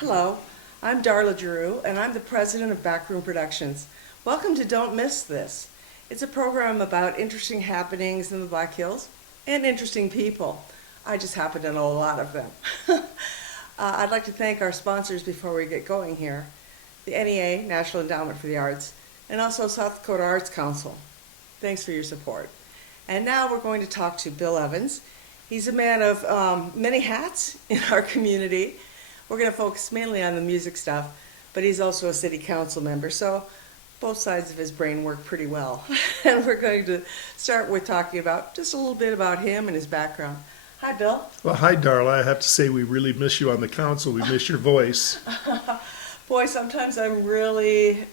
Hello, I'm Darla Drew, and I'm the president of Backroom Productions. Welcome to Don't Miss This. It's a program about interesting happenings in the Black Hills and interesting people. I just happen to know a lot of them. I'd like to thank our sponsors before we get going here, the NEA, National Endowment for the Arts, and also South Dakota Arts Council. Thanks for your support. And now we're going to talk to Bill Evans. He's a man of many hats in our community. We're going to focus mainly on the music stuff, but he's also a city council member, so both sides of his brain work pretty well. And we're going to start with talking about just a little bit about him and his background. Hi, Bill. Well, hi, Darla. I have to say we really miss you on the council. We miss your voice. Boy, sometimes I'm really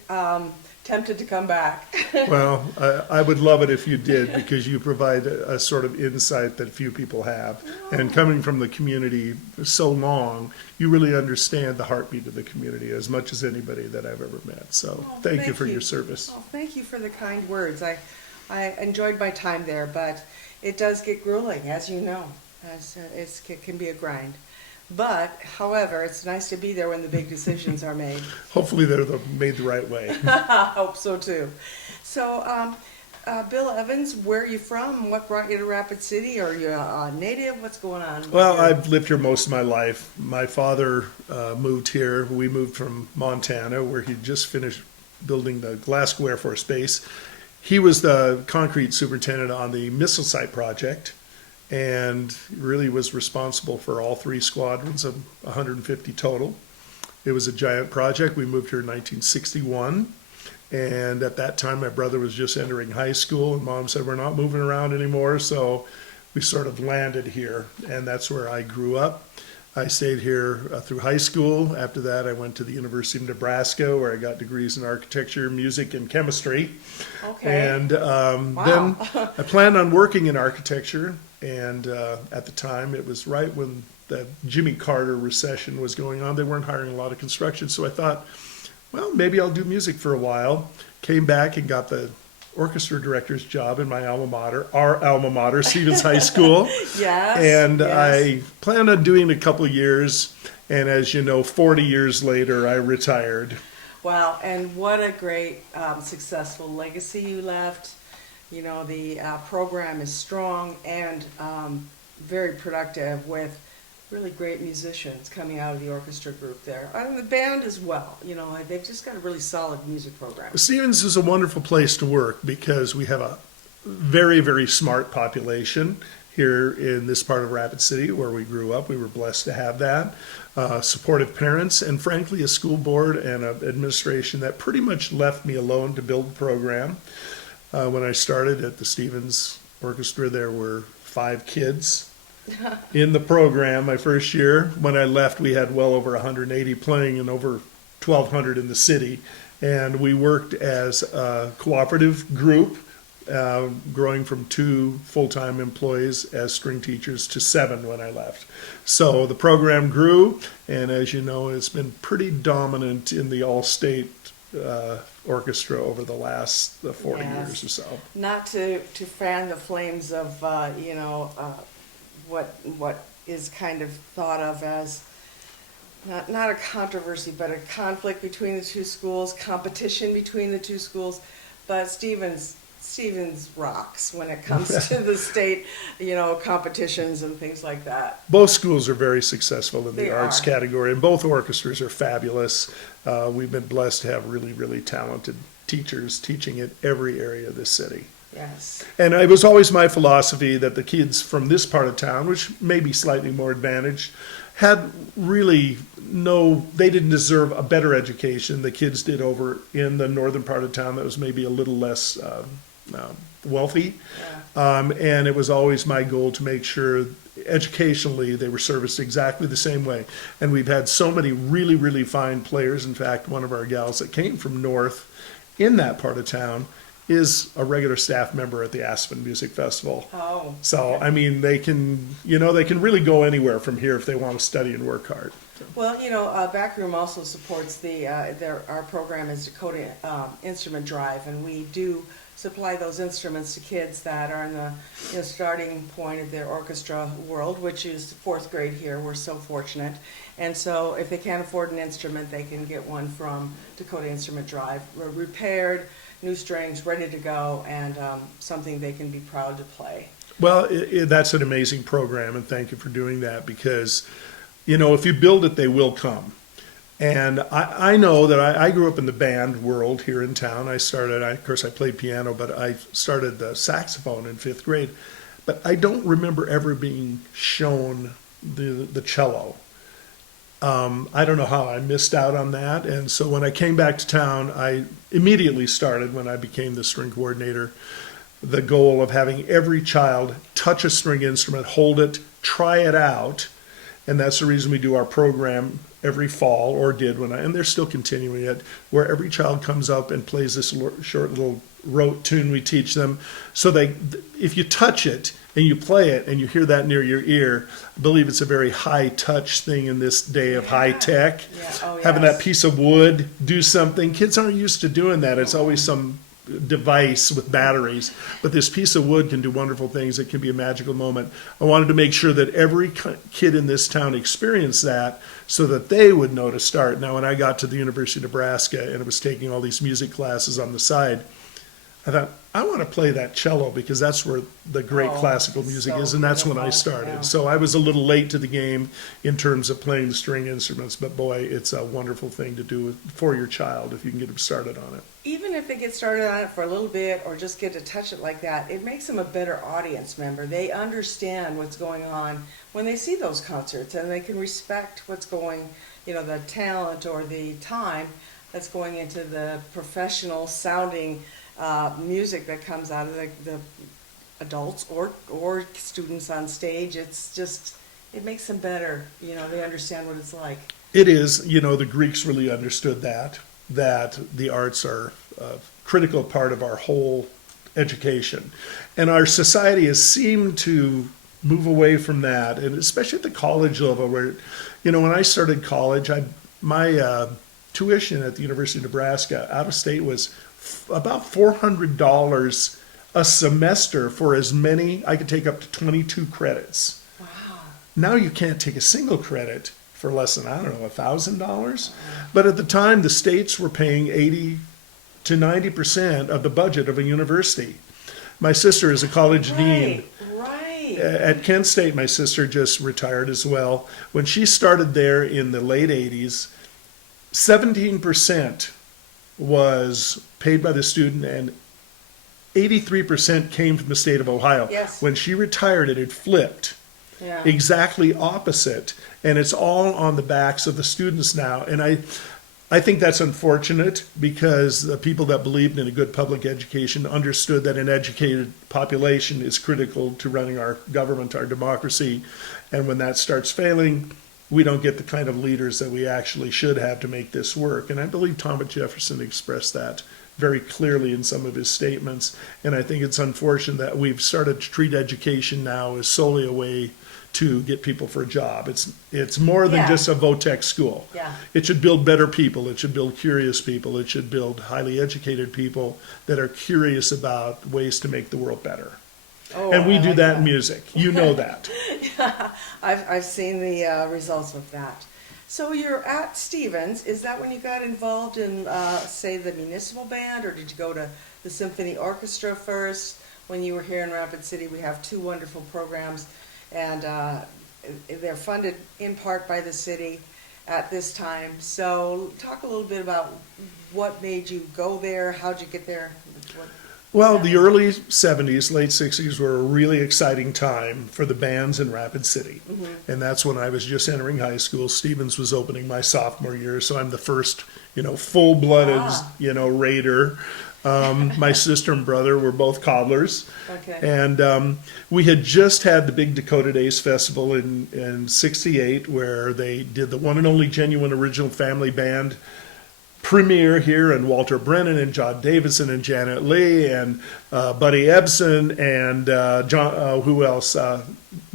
tempted to come back. Well, I would love it if you did, because you provide a sort of insight that few people have. And coming from the community so long, you really understand the heartbeat of the community as much as anybody that I've ever met. So thank you for your service. Oh, thank you for the kind words. I enjoyed my time there, but it does get grueling, as you know. It can be a grind. But, however, it's nice to be there when the big decisions are made. Hopefully they're made the right way. I hope so, too. So, Bill Evans, where are you from? What brought you to Rapid City? Are you a native? What's going on? Well, I've lived here most of my life. My father moved here. We moved from Montana, where he just finished building the Glasgow Air Force Base. He was the concrete superintendent on the missile site project, and really was responsible for all three squadrons of 150 total. It was a giant project. We moved here in 1961, and at that time my brother was just entering high school, and Mom said, we're not moving around anymore, so we sort of landed here, and that's where I grew up. I stayed here through high school. After that, I went to the University of Nebraska, where I got degrees in architecture, music, and chemistry. Okay. And Wow. then I planned on working in architecture. And at the time, it was right when the Jimmy Carter recession was going on. They weren't hiring a lot of construction. So I thought, well, maybe I'll do music for a while. Came back and got the orchestra director's job in my alma mater, our alma mater, Stevens High School. Yes. And yes. I planned on doing it a couple of years. And as you know, 40 years later, I retired. Wow, and what a great, successful legacy you left. You know, the program is strong and very productive, with really great musicians coming out of the orchestra group there. And the band as well. You know, they've just got a really solid music program. Stevens is a wonderful place to work because we have a very, very smart population here in this part of Rapid City where we grew up. We were blessed to have that. Supportive parents, and frankly a school board and an administration that pretty much left me alone to build the program. When I started at the Stevens Orchestra, there were 5 kids in the program my first year. When I left, we had well over 180 playing and over 1,200 in the city. And we worked as a cooperative group, growing from 2 full-time employees as string teachers to 7 when I left. So the program grew, and as you know, it's been pretty dominant in the all-state orchestra over the last 40 years or so. Not to fan the flames of what is kind of thought of as not a controversy, but a conflict between the two schools, competition between the two schools. But Stevens rocks when it comes to the state, competitions and things like that. Both schools are very successful in the They arts are. category, and both orchestras are fabulous. We've been blessed to have really, really talented teachers teaching at every area of the city. Yes. And it was always my philosophy that the kids from this part of town, which may be slightly more advantaged, had really they didn't deserve a better education the kids did over in the northern part of town that was maybe a little less wealthy. Yeah. And it was always my goal to make sure educationally they were serviced exactly the same way. And we've had so many really, really fine players. In fact, one of our gals that came from north in that part of town is a regular staff member at the Aspen Music Festival. Oh. So, I mean, they can really go anywhere from here if they want to study and work hard. Well, Backroom also supports our program is Dakota Instrument Drive, and we do supply those instruments to kids that are in the starting point of their orchestra world, which is fourth grade here. We're so fortunate. And so if they can't afford an instrument, they can get one from Dakota Instrument Drive. We're repaired, new strings, ready to go, and something they can be proud to play. Well, that's an amazing program, and thank you for doing that, because, if you build it, they will come. And I know that I grew up in the band world here in town. Of course, I played piano, but I started the saxophone in fifth grade. But I don't remember ever being shown the cello. I don't know how I missed out on that. And so when I came back to town, I immediately started, when I became the string coordinator, the goal of having every child touch a string instrument, hold it, try it out. And that's the reason we do our program every fall, or did and they're still continuing it, where every child comes up and plays this short little rote tune we teach them. So if you touch it and you play it and you hear that near your ear, I believe it's a very high touch thing in this day of high tech. Yeah. Oh, Having yes. that piece of wood do something. Kids aren't used to doing that. It's always some device with batteries, but this piece of wood can do wonderful things. It can be a magical moment. I wanted to make sure that every kid in this town experienced that, so that they would know to start. Now, when I got to the University of Nebraska and I was taking all these music classes on the side, I thought, I want to play that cello, because that's where the great classical music so is, and that's when I beautiful. started. Yeah. So I was a little late to the game in terms of playing the string instruments, but boy, it's a wonderful thing to do for your child if you can get them started on it. Even if they get started on it for a little bit, or just get to touch it like that, it makes them a better audience member. They understand what's going on when they see those concerts, and they can respect what's going, the talent or the time that's going into the professional sounding music that comes out of the adults or students on stage. It makes them better. They understand what it's like. It is, the Greeks really understood that the arts are a critical part of our whole education. And our society has seemed to move away from that, and especially at the college level, where, when I started college, my tuition at the University of Nebraska out of state was about $400 a semester for as many. I could take up to 22 credits. Wow. Now you can't take a single credit for less than, $1,000. But at the time, the states were paying 80 to 90% of the budget of a university. My sister is a college dean. Right. At Kent State, my sister just retired as well. When she started there in the late 80s, 17% was paid by the student, and 83% came from the state of Ohio. Yes. When she retired, it had flipped. Yeah. Exactly opposite, and it's all on the backs of the students now. And I think that's unfortunate, because the people that believed in a good public education understood that an educated population is critical to running our government, our democracy. And when that starts failing, we don't get the kind of leaders that we actually should have to make this work. And I believe Thomas Jefferson expressed that very clearly in some of his statements. And I think it's unfortunate that we've started to treat education now as solely a way to get people for a job. It's more than Yeah. just a VOTEC school. Yeah. It should build better people. It should build curious people. It should build highly educated people that are curious about ways to make the world better. Oh, And we I do like that in music. You know that. I've seen the results of that. So you're at Stevens. Is that when you got involved in, say, the Municipal Band, or did you go to the Symphony Orchestra first? When you were here in Rapid City, we have two wonderful programs, and they're funded in part by the city at this time. So talk a little bit about what made you go there. How'd you get there? Well, the early 70s, late 60s were a really exciting time for the bands in Rapid City. Mm-hmm. And that's when I was just entering high school. Stevens was opening my sophomore year, so I'm the first, full-blooded, Raider. My sister and brother were both cobblers. Okay. And we had just had the big Dakota Days Festival in 68, where they did the one and only genuine original family band premiere here, and Walter Brennan and John Davidson and Janet Leigh and Buddy Ebsen and John, who else?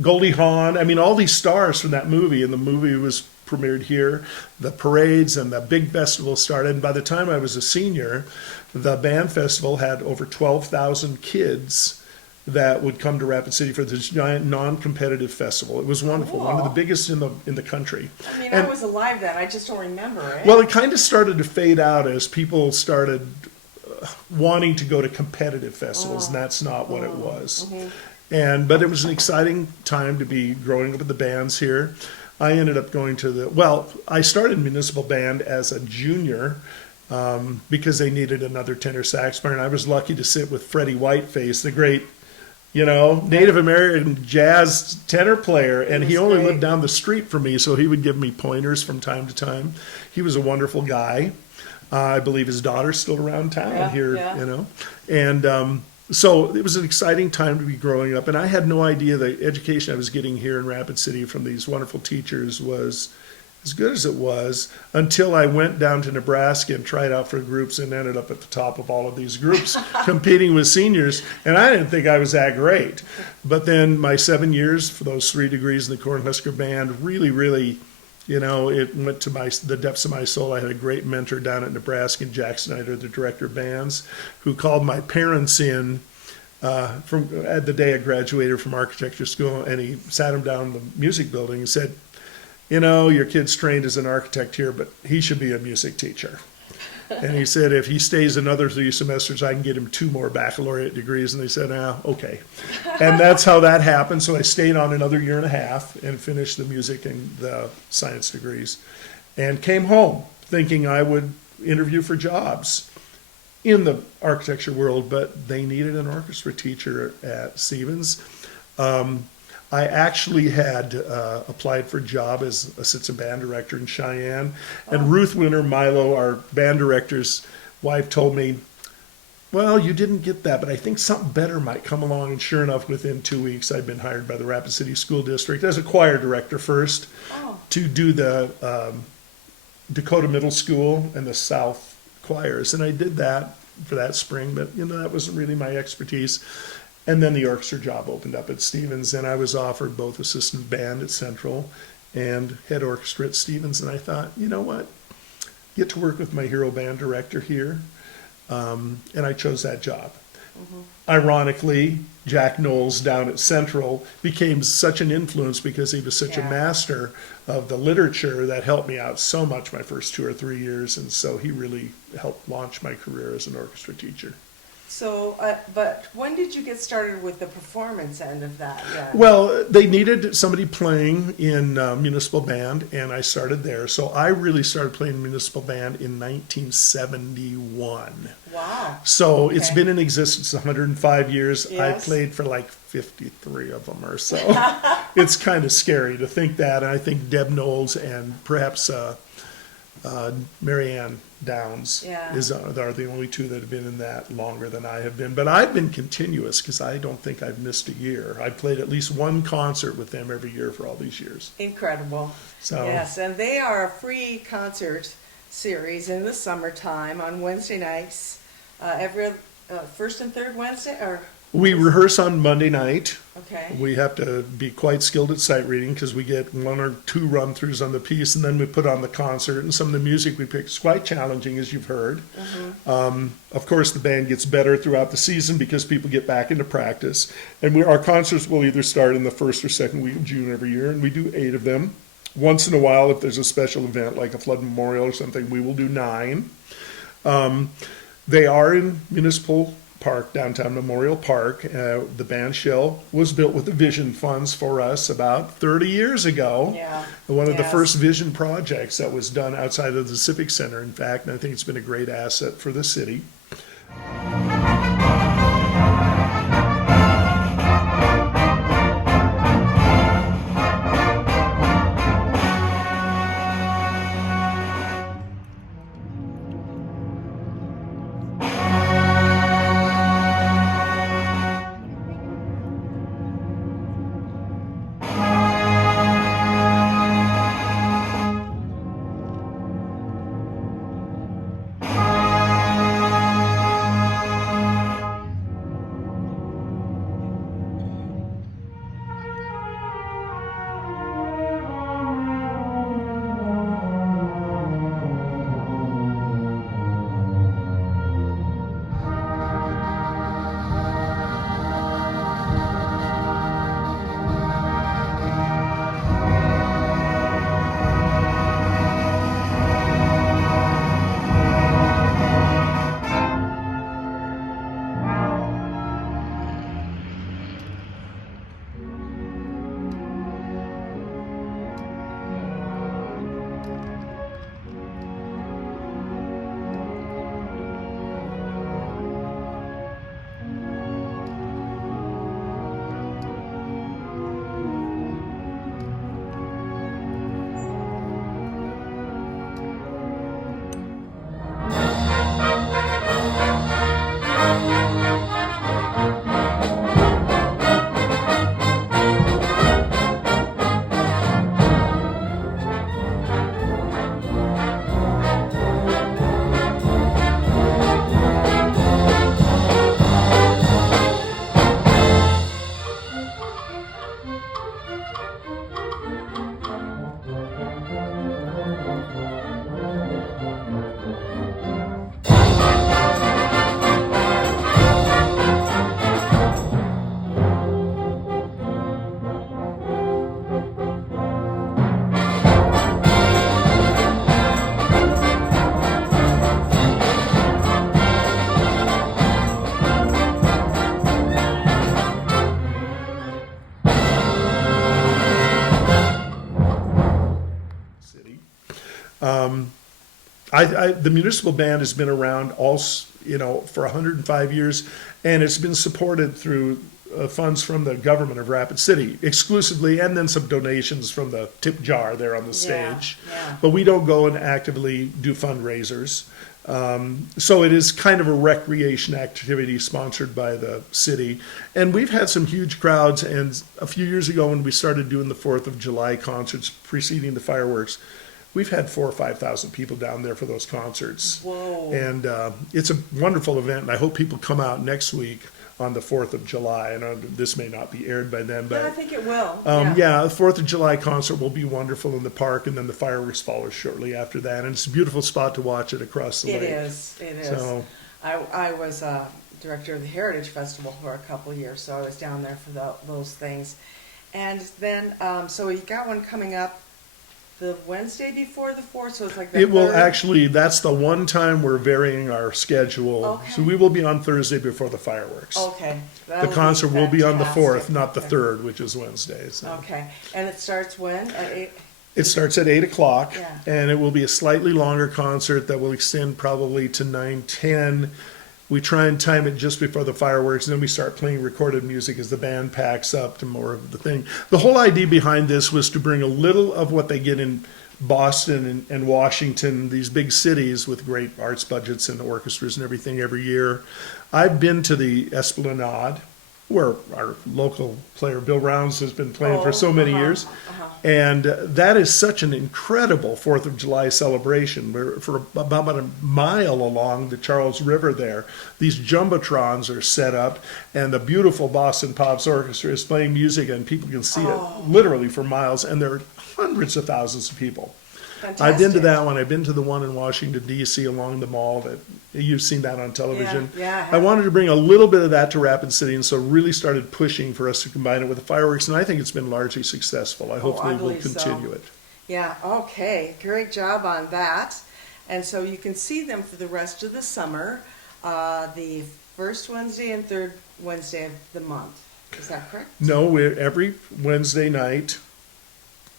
Goldie Hawn. I mean, all these stars from that movie, and the movie was premiered here. The parades and the big festival started. And by the time I was a senior, the band festival had over 12,000 kids that would come to Rapid City for this giant non-competitive festival. It was wonderful, one of the Cool. biggest in the country. I mean, And- I was alive then. I just don't remember it. Well, it kind of started to fade out as people started wanting to go to competitive festivals, and that's not what it was. But it was an exciting time to be growing up with the bands here. I ended up going to I started Municipal Band as a junior because they needed another tenor sax player, and I was lucky to sit with Freddie Whiteface, the great, Native American jazz tenor player, and he only lived down the street from me, so he would give me pointers from time to time. He was a wonderful guy. I believe his daughter's still around town here, And so it was an exciting time to be growing up, and I had no idea the education I was getting here in Rapid City from these wonderful teachers was as good as it was until I went down to Nebraska and tried out for groups and ended up at the top of all of these groups competing with seniors, and I didn't think I was that great. But then my 7 years for those 3 degrees in the Cornhusker Band really, it went to the depths of my soul. I had a great mentor down at Nebraska, Jack Snyder, the director of bands, who called my parents in from at the day I graduated from architecture school, and he sat them down in the music building and said, your kid's trained as an architect here, but he should be a music teacher. And he said, if he stays another 3 semesters, I can get him 2 more baccalaureate degrees. And they said, okay. And that's how that happened. So I stayed on another 1.5 years and finished the music and the science degrees and came home thinking I would interview for jobs in the architecture world, but they needed an orchestra teacher at Stevens. I actually had applied for a job as assistant band director in Cheyenne, and Ruth Winter Milo, our band director's wife, told me, well, you didn't get that, but I think something better might come along. And sure enough, within 2 weeks, I'd been hired by the Rapid City School District as a choir director first to do the Dakota Middle School and the South choirs. And I did that for that spring, but that wasn't really my expertise. And then the orchestra job opened up at Stevens, and I was offered both assistant band at Central and head orchestra at Stevens. And I thought, you know what? Get to work with my hero band director here. And I chose that job. Ironically, Jack Knowles down at Central became such an influence because he was such a master of the literature that helped me out so much my first 2 or 3 years. And so he really helped launch my career as an orchestra teacher. So, but when did you get started with the performance end of that? Yeah. Well, they needed somebody playing in Municipal Band, and I started there. So I really started playing Municipal Band in 1971. Wow. So it's been in existence 105 years. Yes. I played for like 53 of them or so. It's kind of scary to think that. And I think Deb Knowles and perhaps Marianne Downs are the only 2 that have been in that longer than I have been. But I've been continuous because I don't think I've missed a year. I've played at least 1 concert with them every year for all these years. Incredible. So yes, and they are a free concert series in the summertime on Wednesday nights, every first and third Wednesday, or we rehearse on Monday night. okay. We have to be quite skilled at sight reading because we get 1 or 2 run-throughs on the piece, and then we put on the concert. And some of the music we pick is quite challenging, as you've heard. Of course, the band gets better throughout the season because people get back into practice. And our concerts will either start in the first or second week of June every year, and we do 8 of them. Once in a while, if there's a special event like a flood memorial or something, we will do 9. They are in Municipal Park, downtown Memorial Park. The band shell was built with the Vision funds for us about 30 years ago. Yeah. One of the first Vision projects that was done outside of the Civic Center, in fact, and I think it's been a great asset for the city. The Municipal Band has been around for 105 years, and it's been supported through funds from the government of Rapid City exclusively, and then some donations from the tip jar there on the stage. Yeah. But we don't go and actively do fundraisers. So it is kind of a recreation activity sponsored by the city. And we've had some huge crowds. And a few years ago, when we started doing the 4th of July concerts preceding the fireworks, we've had 4,000 or 5,000 people down there for those concerts. Whoa. And it's a wonderful event. And I hope people come out next week on the 4th of July. And this may not be aired by then, but I think it will. yeah, the 4th of July concert will be wonderful in the park, and then the fireworks follow shortly after that. And it's a beautiful spot to watch it across the lake. It is. So, I was director of the Heritage Festival for a couple of years, so I was down there for those things. And then, so you got one coming up the Wednesday before the 4th, so it's like the it will third? actually, that's the one time we're varying our schedule. Okay. So we will be on Thursday before the fireworks. Okay. The That'll concert will be on the 4th, fantastic. not the Okay. 3rd, which is Wednesday. So. Okay. And it starts when? At 8? It starts at 8 o'clock, Yeah. and it will be a slightly longer concert that will extend probably to 9:10. We try and time it just before the fireworks, and then we start playing recorded music as the band packs up to more of the thing. The whole idea behind this was to bring a little of what they get in Boston and Washington, these big cities with great arts budgets and orchestras and everything every year. I've been to the Esplanade, where our local player Bill Rounds has been playing for so many years. And that is such an incredible 4th of July celebration. We're for about a mile along the Charles River there. These jumbotrons are set up, and the beautiful Boston Pops Orchestra is playing music, and people can see it literally for miles, and there are hundreds of thousands of people. Fantastic. I've been to that one. I've been to the one in Washington, D.C. along the mall. That you've seen that on television. Yeah, I wanted to bring a little bit of that to Rapid City, and so really started pushing for us to combine it with the fireworks, and I think it's been largely successful. I hopefully will believe so. continue it. Yeah, okay. Great job on that. And so you can see them for the rest of the summer, the first Wednesday and third Wednesday of the month. Is that correct? No, every Wednesday night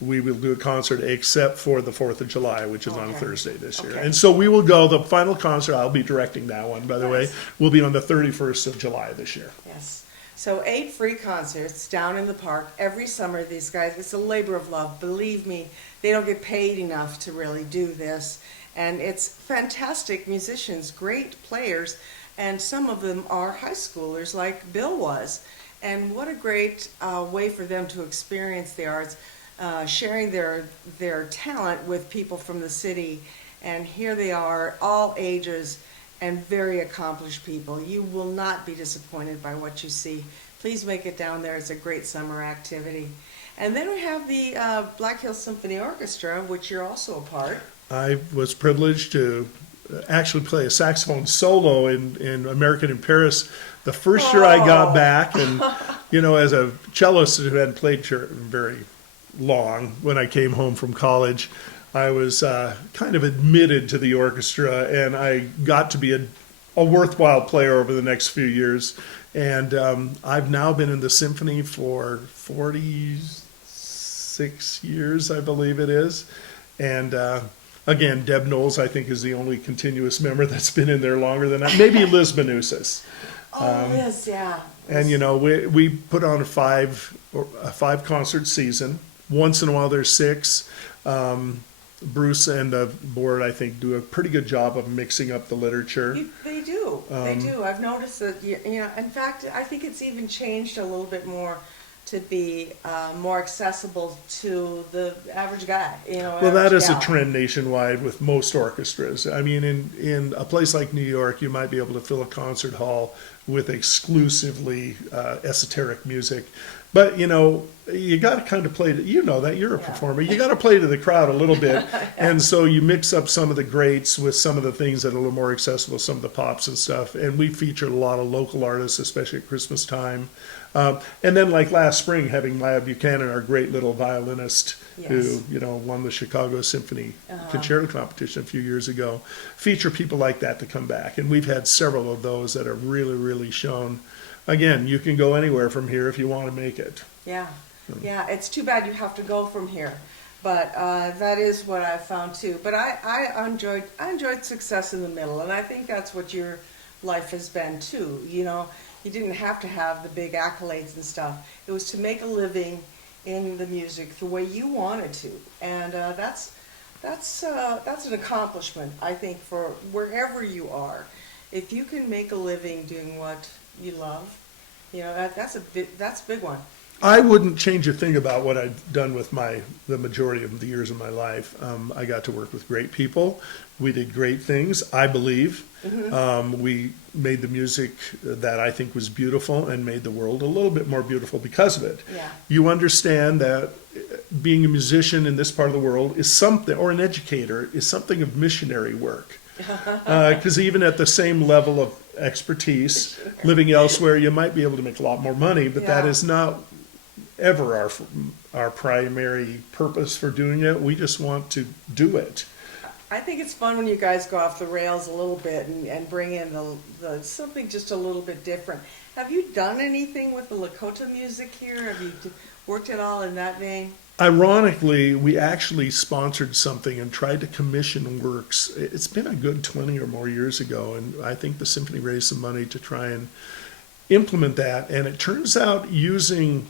we will do a concert except for the 4th of July, which is on Okay. Thursday this year. Okay. And so we will go, the final concert, I'll be directing that one, by the way, Nice. will be on the 31st of July this year. Yes. So 8 free concerts down in the park every summer. These guys, it's a labor of love. Believe me, they don't get paid enough to really do this. And it's fantastic musicians, great players, and some of them are high schoolers like Bill was. And what a great way for them to experience the arts, sharing their talent with people from the city. And here they are, all ages, and very accomplished people. You will not be disappointed by what you see. Please make it down there. It's a great summer activity. And then we have the Black Hills Symphony Orchestra, which you're also a part. I was privileged to actually play a saxophone solo in American in Paris the first year I got back. And, as a cellist who hadn't played very long when I came home from college, I was kind of admitted to the orchestra, and I got to be a worthwhile player over the next few years. And I've now been in the symphony for 46 years, I believe it is. And again, Deb Knowles, I think, is the only continuous member that's been in there longer than that. Maybe Liz Manousis. Liz, yeah. And we put on a five concert season. Once in a while there's 6. Bruce and the board, I think, do a pretty good job of mixing up the literature. They do. They do. I've noticed that. In fact, I think it's even changed a little bit more to be more accessible to the average guy. Well, that is gal. a trend nationwide with most orchestras. I mean, in a place like New York, you might be able to fill a concert hall with exclusively esoteric music. But, you got to kind of play to, that you're a performer. You got to play to the crowd a little bit. And so you mix up some of the greats with some of the things that are a little more accessible, some of the pops and stuff. And we featured a lot of local artists, especially at Christmas time. And then like last spring, having Maya Buchanan, our great little violinist, who, won the Chicago Symphony Concerto Competition a few years ago, feature people like that to come back. And we've had several of those that have really, really shown. Again, you can go anywhere from here if you want to make it. Yeah. Yeah, it's too bad you have to go from here. But that is what I found too. But I enjoyed success in the middle, and I think that's what your life has been too. You know, you didn't have to have the big accolades and stuff. It was to make a living in the music the way you wanted to, and that's an accomplishment, I think, for wherever you are. If you can make a living doing what you love, you know, that's a big one. I wouldn't change a thing about what I've done with the majority of the years of my life. I got to work with great people. We did great things, I believe. We made the music that I think was beautiful and made the world a little bit more beautiful because of it. Yeah. You understand that being a musician in this part of the world is something, or an educator, is something of missionary work. Because even at the same level of expertise, living elsewhere, you might be able to make a lot more money, but that Yeah. is not ever our primary purpose for doing it. We just want to do it. I think it's fun when you guys go off the rails a little bit and bring in the something just a little bit different. Have you done anything with the Lakota music here? Have you worked at all in that vein? Ironically, we actually sponsored something and tried to commission works. It's been a good 20 or more years ago, and I think the symphony raised some money to try and implement that. And it turns out using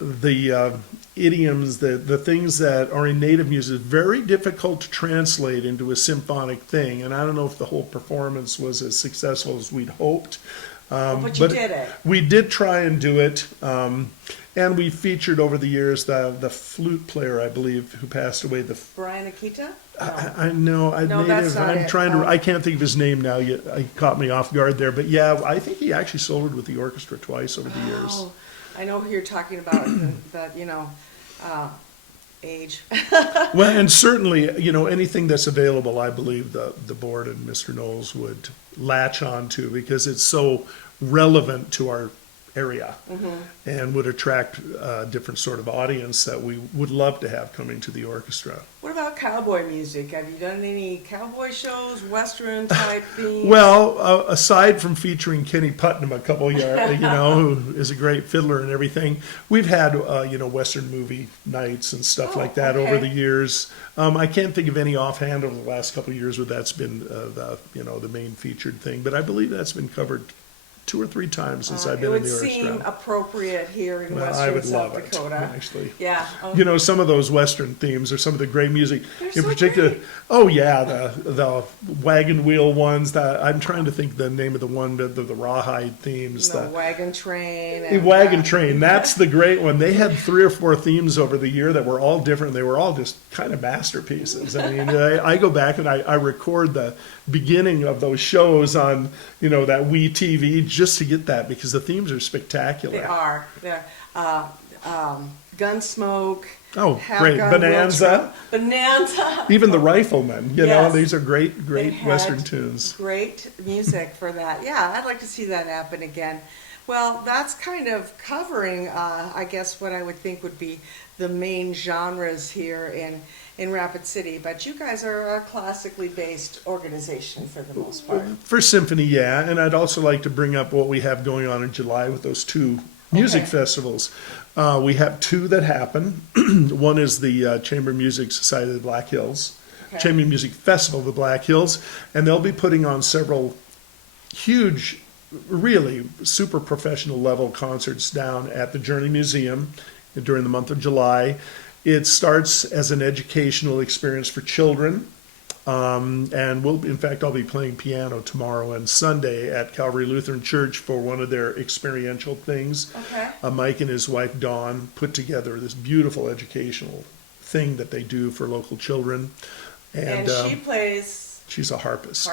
the idioms, the things that are in native music, is very difficult to translate into a symphonic thing. And I don't know if the whole performance was as successful as we'd hoped. But you did it. We did try and do it. And we featured over the years the flute player, I believe, who passed away. Brian Akita? No. I know. No, that's not I'm it. trying to. I can't think of his name now. Yet I caught me off guard there. But yeah, I think he actually soloed with the orchestra twice over the years. Oh, I know who you're talking about, that, age. Well, and certainly, anything that's available, I believe the board and Mr. Knowles would latch on to because it's so relevant to our area and would attract a different sort of audience that we would love to have coming to the orchestra. What about cowboy music? Have you done any cowboy shows, Western type themes? Well, aside from featuring Kenny Putnam a couple years, who is a great fiddler and everything, we've had, Western movie nights and stuff like that okay. over the years. I can't think of any offhand over the last couple of years where that's been the main featured thing, but I believe that's been covered 2 or 3 times since I've been in the orchestra. It would seem appropriate here in Well, I Western would South love it, Dakota. actually. Yeah. Some of those Western themes are some of the great music. They're In so particular, great. oh yeah, the wagon wheel ones. I'm trying to think the name of the one, the rawhide themes. The wagon train. The wagon train, that's the great one. They had 3 or 4 themes over the year that were all different. They were all just kind of masterpieces. I mean, I go back and I record the beginning of those shows on, that Wii TV just to get that because the themes are spectacular. They are. They're Gunsmoke. Oh, Have great. Gun Bonanza. Will Bonanza. Even the Riflemen, Yes. these are great They had Western tunes. Great music for that. Yeah, I'd like to see that happen again. Well, that's kind of covering, I guess, what I would think would be the main genres here in Rapid City. But you guys are a classically based organization for the most part. For symphony, yeah. And I'd also like to bring up what we have going on in July with those 2 music festivals. We have 2 that happen. One is the Chamber Music Society of the Black Hills, Chamber Music Festival of the Black Hills, and they'll be putting on several huge, really super professional level concerts down at the Journey Museum during the month of July. It starts as an educational experience for children. And I'll be playing piano tomorrow and Sunday at Calvary Lutheran Church for one of their experiential things. Okay. Mike and his wife Dawn put together this beautiful educational thing that they do for local children. And she plays she's a harpist.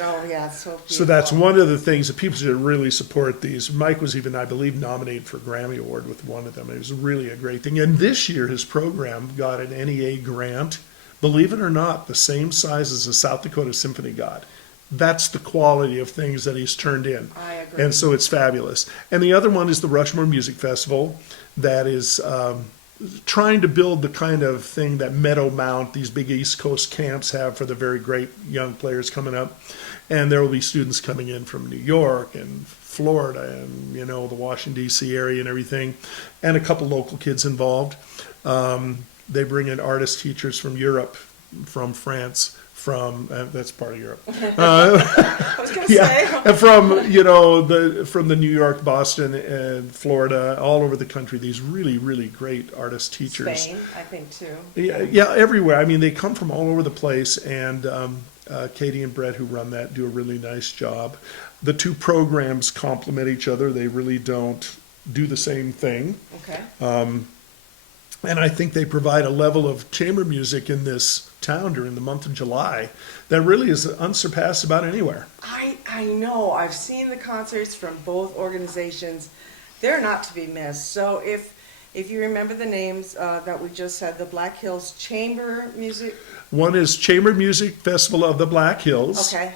Oh, yeah, so beautiful. So that's one of the things that people should really support these. Mike was even, I believe, nominated for a Grammy Award with one of them. It was really a great thing. And this year, his program got an NEA grant. Believe it or not, the same size as the South Dakota Symphony got. That's the quality of things that he's turned in. I agree. And so it's fabulous. And the other one is the Rushmore Music Festival that is trying to build the kind of thing that Meadow Mount, these big East Coast camps have for the very great young players coming up. And there will be students coming in from New York and Florida and, the Washington, D.C. area and everything, and a couple local kids involved. They bring in artist teachers from Europe, from France, from that's part of Europe. I was going to say. And from from the New York, Boston, and Florida, all over the country. These really, really great artist teachers. Spain, I think, too. Yeah, everywhere. I mean, they come from all over the place, and Katie and Brett, who run that, do a really nice job. The two programs complement each other. They really don't do the same thing. Okay. And I think they provide a level of chamber music in this town during the month of July that really is unsurpassed about anywhere. I know. I've seen the concerts from both organizations. They're not to be missed. So if you remember the names that we just said, the Black Hills Chamber Music. One is Chamber Music Festival of the Black Hills. Okay.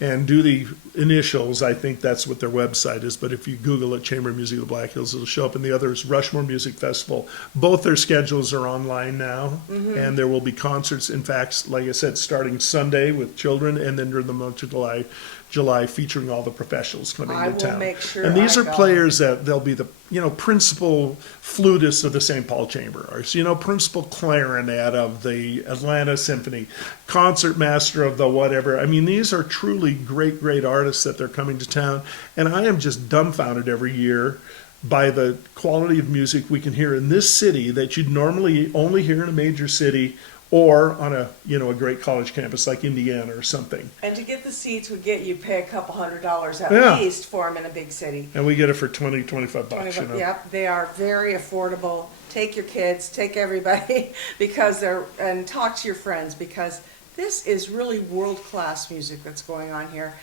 And do the initials. I think that's what their website is. But if you Google it, Chamber Music of the Black Hills, it'll show up. And the other is Rushmore Music Festival. Both their schedules are online now. And there will be concerts. In fact, like I said, starting Sunday with children, and then during the month of July featuring all the professionals coming I to town. will make sure and these I are go. players that they'll be the principal flutist of the St. Paul Chamber, or principal clarinet of the Atlanta Symphony, concert master of the whatever. I mean, these are truly great, great artists that they're coming to town, and I am just dumbfounded every year by the quality of music we can hear in this city that you'd normally only hear in a major city or on a great college campus like Indiana or something. And to get the seats would get you pay a couple $100 at Yeah. least for them in a big city. And we get it for $25. Yep, they are very affordable. Take your kids, take everybody, and talk to your friends, because this is really world-class music that's going on here.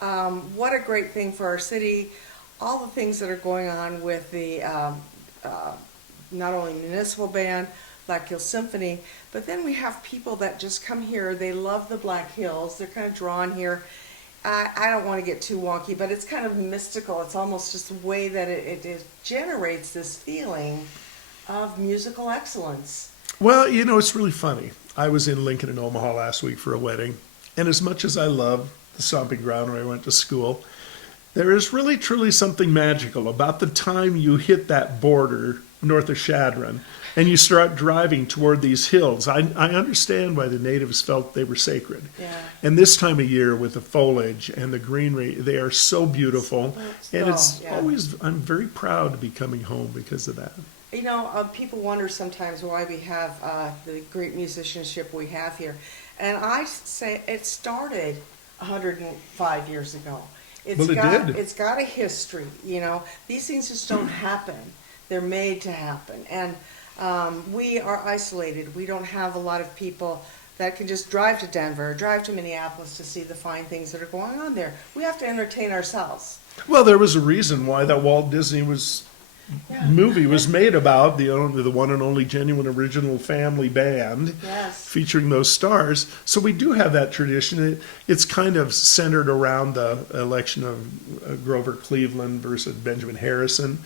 What a great thing for our city. All the things that are going on with the not only Municipal Band, Black Hills Symphony, but then we have people that just come here. They love the Black Hills. They're kind of drawn here. I don't want to get too wonky, but it's kind of mystical. It's almost just the way that it generates this feeling of musical excellence. Well, it's really funny. I was in Lincoln and Omaha last week for a wedding, and as much as I love the stomping ground where I went to school, there is really truly something magical about the time you hit that border north of Chadron and you start driving toward these hills. I understand why the natives felt they were sacred. Yeah. And this time of year with the foliage and the greenery, they are so beautiful. And it's always, I'm very proud to be coming home because of that. People wonder sometimes why we have the great musicianship we have here. And I say it started 105 years ago. It's did. It's got a history, These things just don't happen. They're made to happen. And we are isolated. We don't have a lot of people that can just drive to Denver, drive to Minneapolis to see the fine things that are going on there. We have to entertain ourselves. Well, there was a reason why that Walt Disney movie was made about the one and only genuine original family band, Yes. featuring those stars. So we do have that tradition. It's kind of centered around the election of Grover Cleveland versus Benjamin Harrison.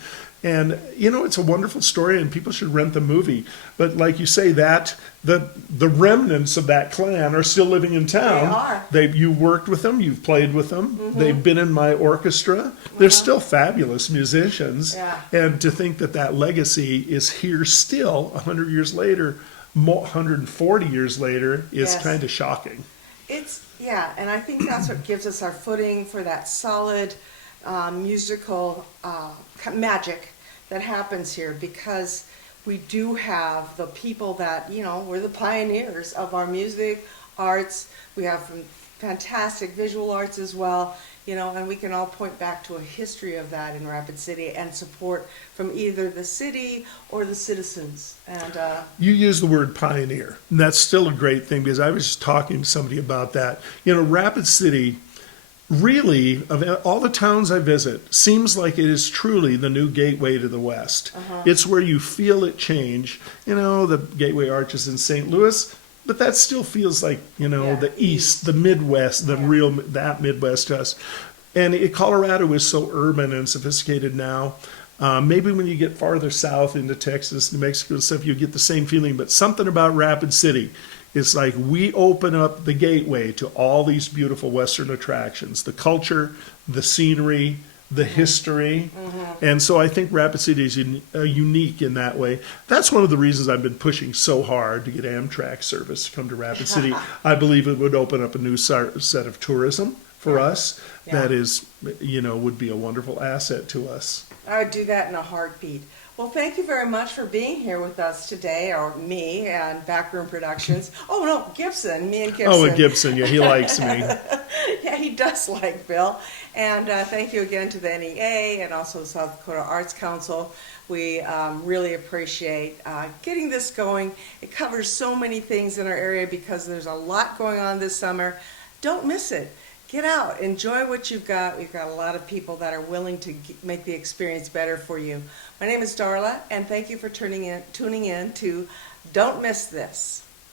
And, it's a wonderful story, and people should rent the movie. But like you say, that the remnants of that clan are still living in town. They are. You worked with them. You've played with them. They've been in my orchestra. They're still fabulous musicians. Yeah. And to think that legacy is here still 100 years later, 140 years later, is Yes. kind of shocking. And I think that's what gives us our footing for that solid musical magic that happens here, because we do have the people that, we're the pioneers of our music, arts. We have fantastic visual arts as well, and we can all point back to a history of that in Rapid City and support from either the city or the citizens. And you use the word pioneer, and that's still a great thing, because I was just talking to somebody about that. Rapid City, really, of all the towns I visit, seems like it is truly the new gateway to the West. It's where you feel it change. The Gateway Arches in St. Louis, but that still feels like, the East, the Midwest, that Midwest to us. And Colorado is so urban and sophisticated now. Maybe when you get farther south into Texas, New Mexico and stuff, you get the same feeling. But something about Rapid City, it's like we open up the gateway to all these beautiful Western attractions, the culture, the scenery, the history. And so I think Rapid City is unique in that way. That's one of the reasons I've been pushing so hard to get Amtrak service to come to Rapid City. I believe it would open up a new set of tourism for us that is, would be a wonderful asset to us. I would do that in a heartbeat. Well, thank you very much for being here with us today, or me and Backroom Productions. Oh, no, Gibson, me and Gibson. Oh, and Gibson, yeah, he likes me. Yeah, he does like Bill. And thank you again to the NEA and also South Dakota Arts Council. We really appreciate getting this going. It covers so many things in our area because there's a lot going on this summer. Don't miss it. Get out, enjoy what you've got. We've got a lot of people that are willing to make the experience better for you. My name is Darla, and thank you for tuning in to Don't Miss This.